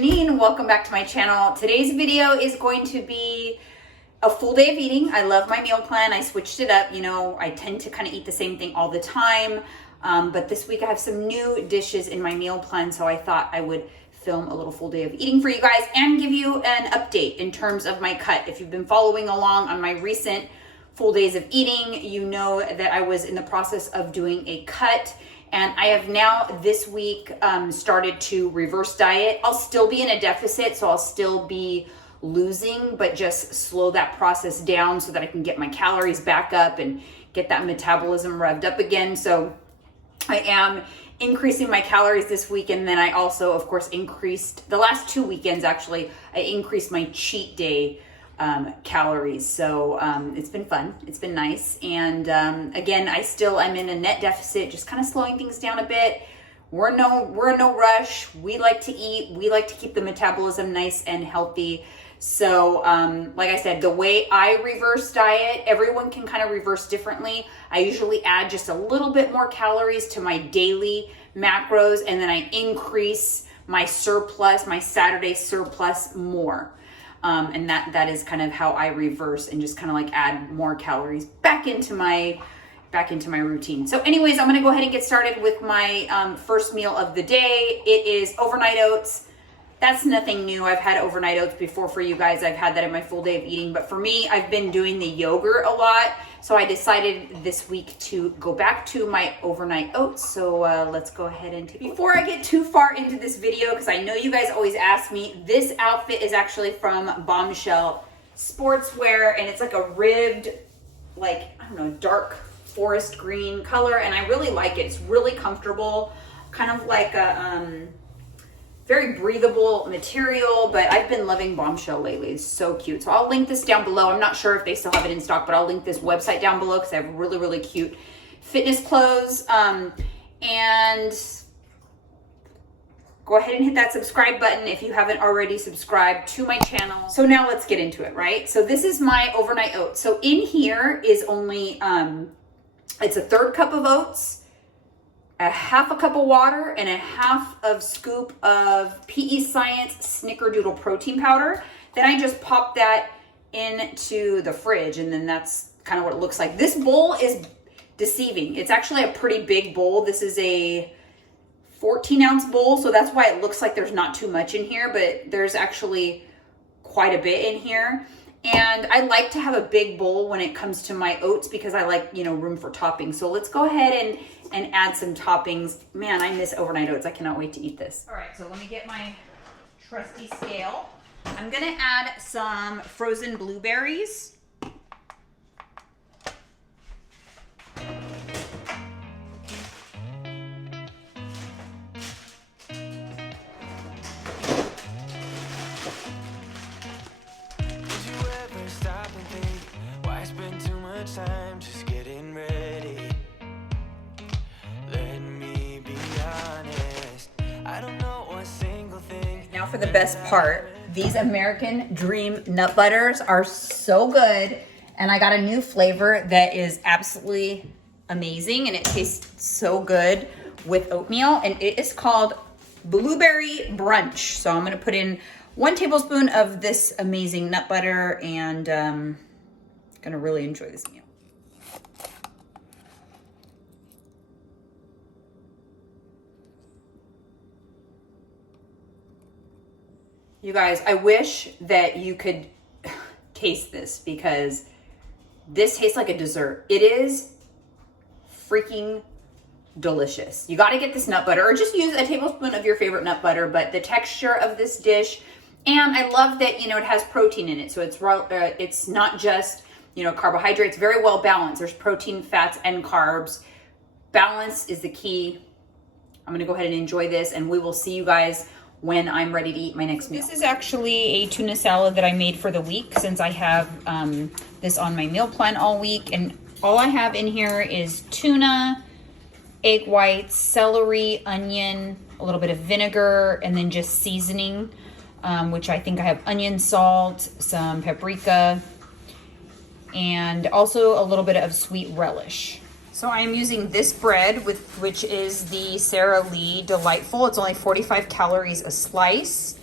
Janine. Welcome back to my channel. Today's video is going to be a full day of eating. I love my meal plan. I switched it up. You know, I tend to kind of eat the same thing all the time. But this week I have some new dishes in my meal plan. So I thought I would film a little full day of eating for you guys and give you an update in terms of my cut. If you've been following along on my recent full days of eating, you know that I was in the process of doing a cut. And I have now this week started to reverse diet. I'll still be in a deficit, so I'll still be losing, but just slow that process down so that I can get my calories back up and get that metabolism revved up again. So I am increasing my calories this week. And then I also, of course, increased the last 2 weekends, actually, I increased my cheat day calories. So it's been fun. It's been nice. And again, I'm in a net deficit, just kind of slowing things down a bit. We're in no rush. We like to eat. We like to keep the metabolism nice and healthy. So like I said, the way I reverse diet, everyone can kind of reverse differently. I usually add just a little bit more calories to my daily macros, and then I increase my surplus, my Saturday surplus more. And that is kind of how I reverse and just kind of like add more calories back into my routine. So anyways, I'm going to go ahead and get started with my first meal of the day. It is overnight oats. That's nothing new. I've had overnight oats before for you guys. I've had that in my full day of eating, but for me, I've been doing the yogurt a lot. So I decided this week to go back to my overnight oats. So let's go ahead and before I get too far into this video, because I know you guys always ask me, this outfit is actually from Bombshell Sportswear, and it's like a ribbed, like, I don't know, dark forest green color, and I really like it. It's really comfortable, kind of like a very breathable material, but I've been loving Bombshell lately. It's so cute. So I'll link this down below. I'm not sure if they still have it in stock, but I'll link this website down below because they have really, really cute fitness clothes. And go ahead and hit that subscribe button if you haven't already subscribed to my channel. So now let's get into it, right? So this is my overnight oats. So in here is only, it's a 1/3 cup of oats, a 1/2 cup of water, and a 1/2 scoop of PE Science Snickerdoodle protein powder. Then I just pop that into the fridge, and then that's kind of what it looks like. This bowl is deceiving. It's actually a pretty big bowl. This is a 14-ounce bowl, so that's why it looks like there's not too much in here, but there's actually quite a bit in here. And I like to have a big bowl when it comes to my oats because I like, you know, room for toppings. So let's go ahead and add some toppings. Man, I miss overnight oats. I cannot wait to eat this. All right, so let me get my trusty scale. I'm gonna add some frozen blueberries. Time just getting ready. Let me be honest, I don't know one single thing. Now for the best part. These American Dream nut butters are so good, and I got a new flavor that is absolutely amazing, and it tastes so good with oatmeal, and it is called Blueberry Brunch. So I'm going to put in 1 tablespoon of this amazing nut butter, and gonna really enjoy this meal. You guys, I wish that you could taste this because this tastes like a dessert. It is freaking delicious. You got to get this nut butter, or just use a tablespoon of your favorite nut butter, but the texture of this dish, and I love that, you know, it has protein in it. So it's not just, you know, carbohydrates, very well balanced. There's protein, fats, and carbs. Balance is the key. I'm gonna go ahead and enjoy this, and we will see you guys when I'm ready to eat my next meal. This is actually a tuna salad that I made for the week, since I have this on my meal plan all week. And all I have in here is tuna, egg whites, celery, onion, a little bit of vinegar, and then just seasoning, which I think I have onion, salt, some paprika, and also a little bit of sweet relish. So I am using this bread, which is the Sara Lee Delightful. It's only 45 calories a slice.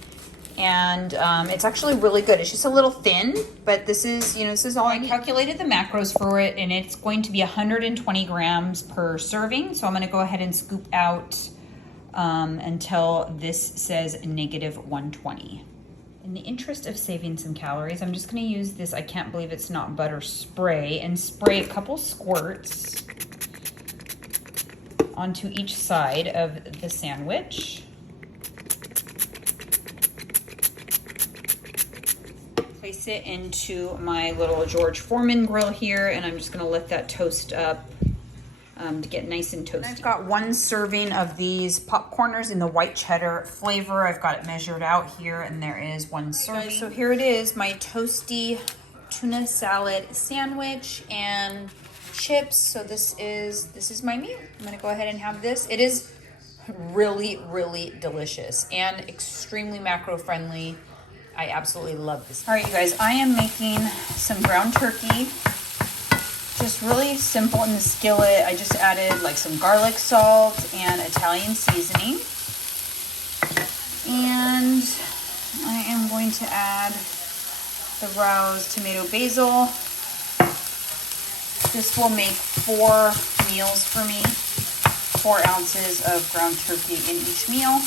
And it's actually really good. It's just a little thin, but this is, you know, this is all I calculated the macros for it, and it's going to be 120 grams per serving. So I'm going to go ahead and scoop out until this says negative 120. In the interest of saving some calories, I'm just going to use this I can't believe it's not butter spray and spray a couple squirts onto each side of the sandwich. Place it into my little George Foreman grill here, and I'm just going to let that toast up to get nice and toasty. I've got 1 serving of these popcorners in the white cheddar flavor. I've got it measured out here, and there is 1 serving. So here it is, my toasty tuna salad sandwich and chips. So this is my meal. I'm gonna go ahead and have this. It is really, really delicious and extremely macro friendly. I absolutely love this. All right, you guys, I am making some ground turkey. Just really simple in the skillet. I just added like some garlic salt and Italian seasoning. And I am going to add the roused tomato basil. This will make 4 meals for me. 4 ounces of ground turkey in each meal.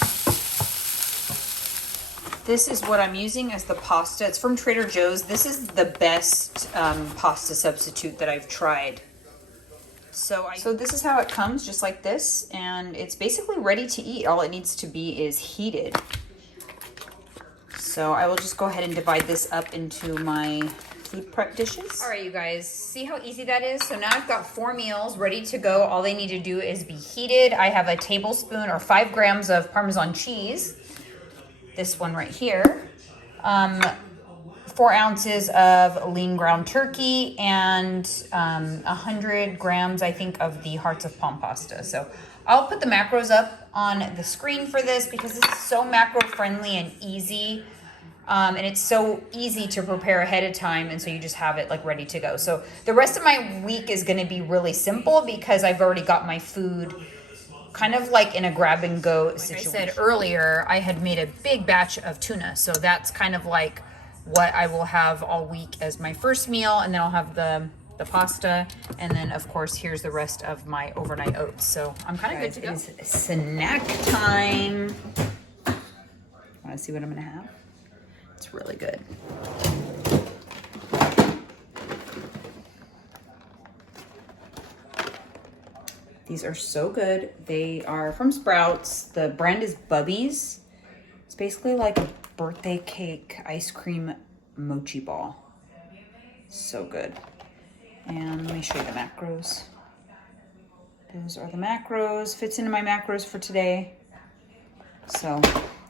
This is what I'm using as the pasta. It's from Trader Joe's. This is the best pasta substitute that I've tried. So this is how it comes, just like this. And it's basically ready to eat. All it needs to be is heated. So I will just go ahead and divide this up into my food prep dishes. All right, you guys, see how easy that is? So now I've got 4 meals ready to go. All they need to do is be heated. I have a tablespoon or 5 grams of Parmesan cheese. This one right here, 4 ounces of lean ground turkey, and 100 grams, I think, of the hearts of palm pasta. So I'll put the macros up on the screen for this because this is so macro friendly and easy. And it's so easy to prepare ahead of time, and so you just have it like ready to go. So the rest of my week is going to be really simple because I've already got my food kind of like in a grab and go situation. Like I said earlier, I had made a big batch of tuna, so that's kind of like what I will have all week as my first meal, and then I'll have the pasta, and then of course here's the rest of my overnight oats. So I'm kind of good to go. It's snack time. Want to see what I'm gonna have? It's really good. These are so good. They are from Sprouts. The brand is Bubby's. It's basically like a birthday cake ice cream mochi ball. So good. And let me show you the macros. Those are the macros. Fits into my macros for today. So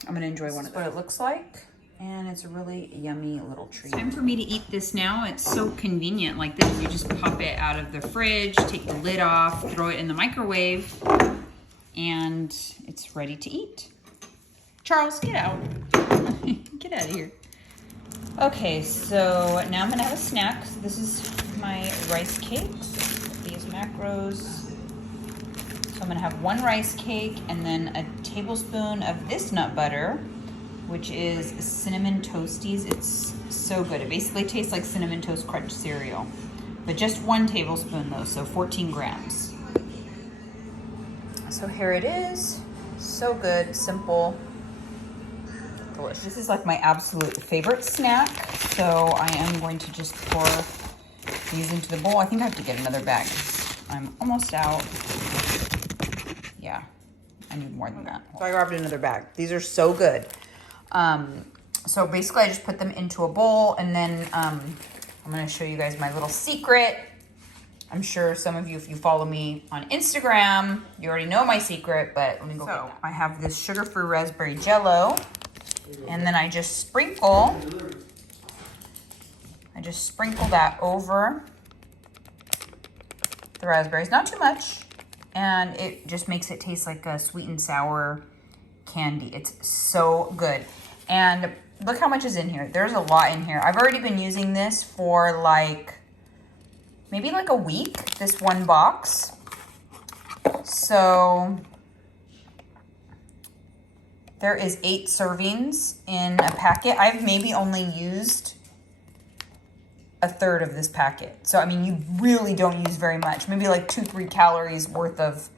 I'm gonna enjoy one of those. What it looks like. And it's a really yummy little treat. Time for me to eat this now. It's so convenient like this. You just pop it out of the fridge, take the lid off, throw it in the microwave, and it's ready to eat. Charles, get out. Get out of here. Okay, so now I'm gonna have a snack. So this is my rice cakes, these macros. So I'm gonna have 1 rice cake and then a tablespoon of this nut butter, which is Cinnamon Toasties. It's so good. It basically tastes like Cinnamon Toast Crunch cereal, but just 1 tablespoon though, so 14 grams. So here it is. So good, simple, delicious. This is like my absolute favorite snack. So I am going to just pour these into the bowl. I think I have to get another bag. I'm almost out. Yeah, I need more than that. So I grabbed another bag. These are so good. So basically I just put them into a bowl, and then I'm going to show you guys my little secret. I'm sure some of you, if you follow me on Instagram, you already know my secret, but let me go. So I have this sugar-free raspberry jello, and then I just sprinkle that over the raspberries, not too much, and it just makes it taste like a sweet and sour candy. It's so good. And look how much is in here. There's a lot in here. I've already been using this for like maybe like a week, this 1 box. So There is 8 servings in a packet. I've maybe only used a third of this packet. So, I mean, you really don't use very much. Maybe like 2-3 calories worth of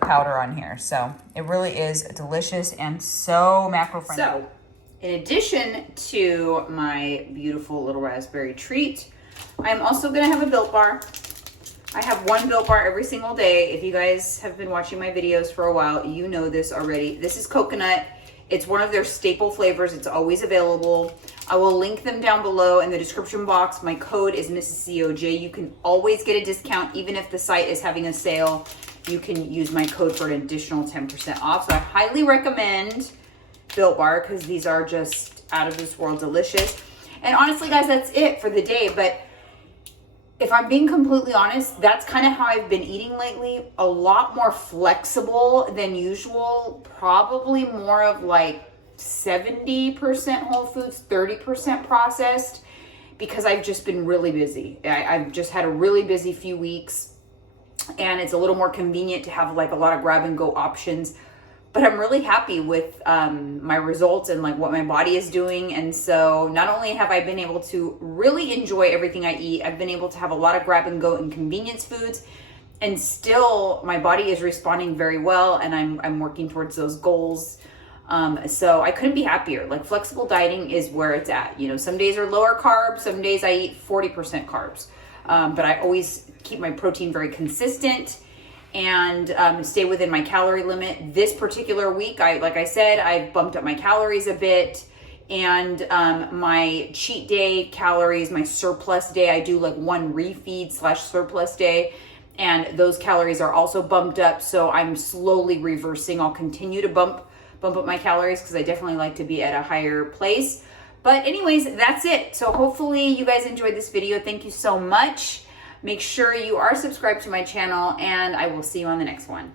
powder on here. So it really is delicious and so macro friendly. So in addition to my beautiful little raspberry treat, I'm also gonna have a Built Bar. I have one Built Bar every single day. If you guys have been watching my videos for a while, you know this already. This is coconut. It's one of their staple flavors. It's always available. I will link them down below in the description box. My code is Mrs. COJ. You can always get a discount, even if the site is having a sale. You can use my code for an additional 10% off. So I highly recommend Built Bar because these are just out of this world delicious. And honestly, guys, that's it for the day. But if I'm being completely honest, that's kind of how I've been eating lately. A lot more flexible than usual. Probably more of like 70% whole foods, 30% processed, because I've just been really busy. I've just had a really busy few weeks, and it's a little more convenient to have like a lot of grab and go options. But I'm really happy with my results and like what my body is doing. And so not only have I been able to really enjoy everything I eat, I've been able to have a lot of grab and go and convenience foods, and still my body is responding very well, and I'm working towards those goals. So I couldn't be happier. Like, flexible dieting is where it's at. You know, some days are lower carbs, some days I eat 40% carbs. But I always keep my protein very consistent and stay within my calorie limit. This particular week, like I said, I bumped up my calories a bit, and my cheat day calories, my surplus day, I do like one refeed / surplus day, and those calories are also bumped up. So I'm slowly reversing. I'll continue to bump up my calories because I definitely like to be at a higher place. But anyways, that's it. So hopefully you guys enjoyed this video. Thank you so much. Make sure you are subscribed to my channel, and I will see you on the next one.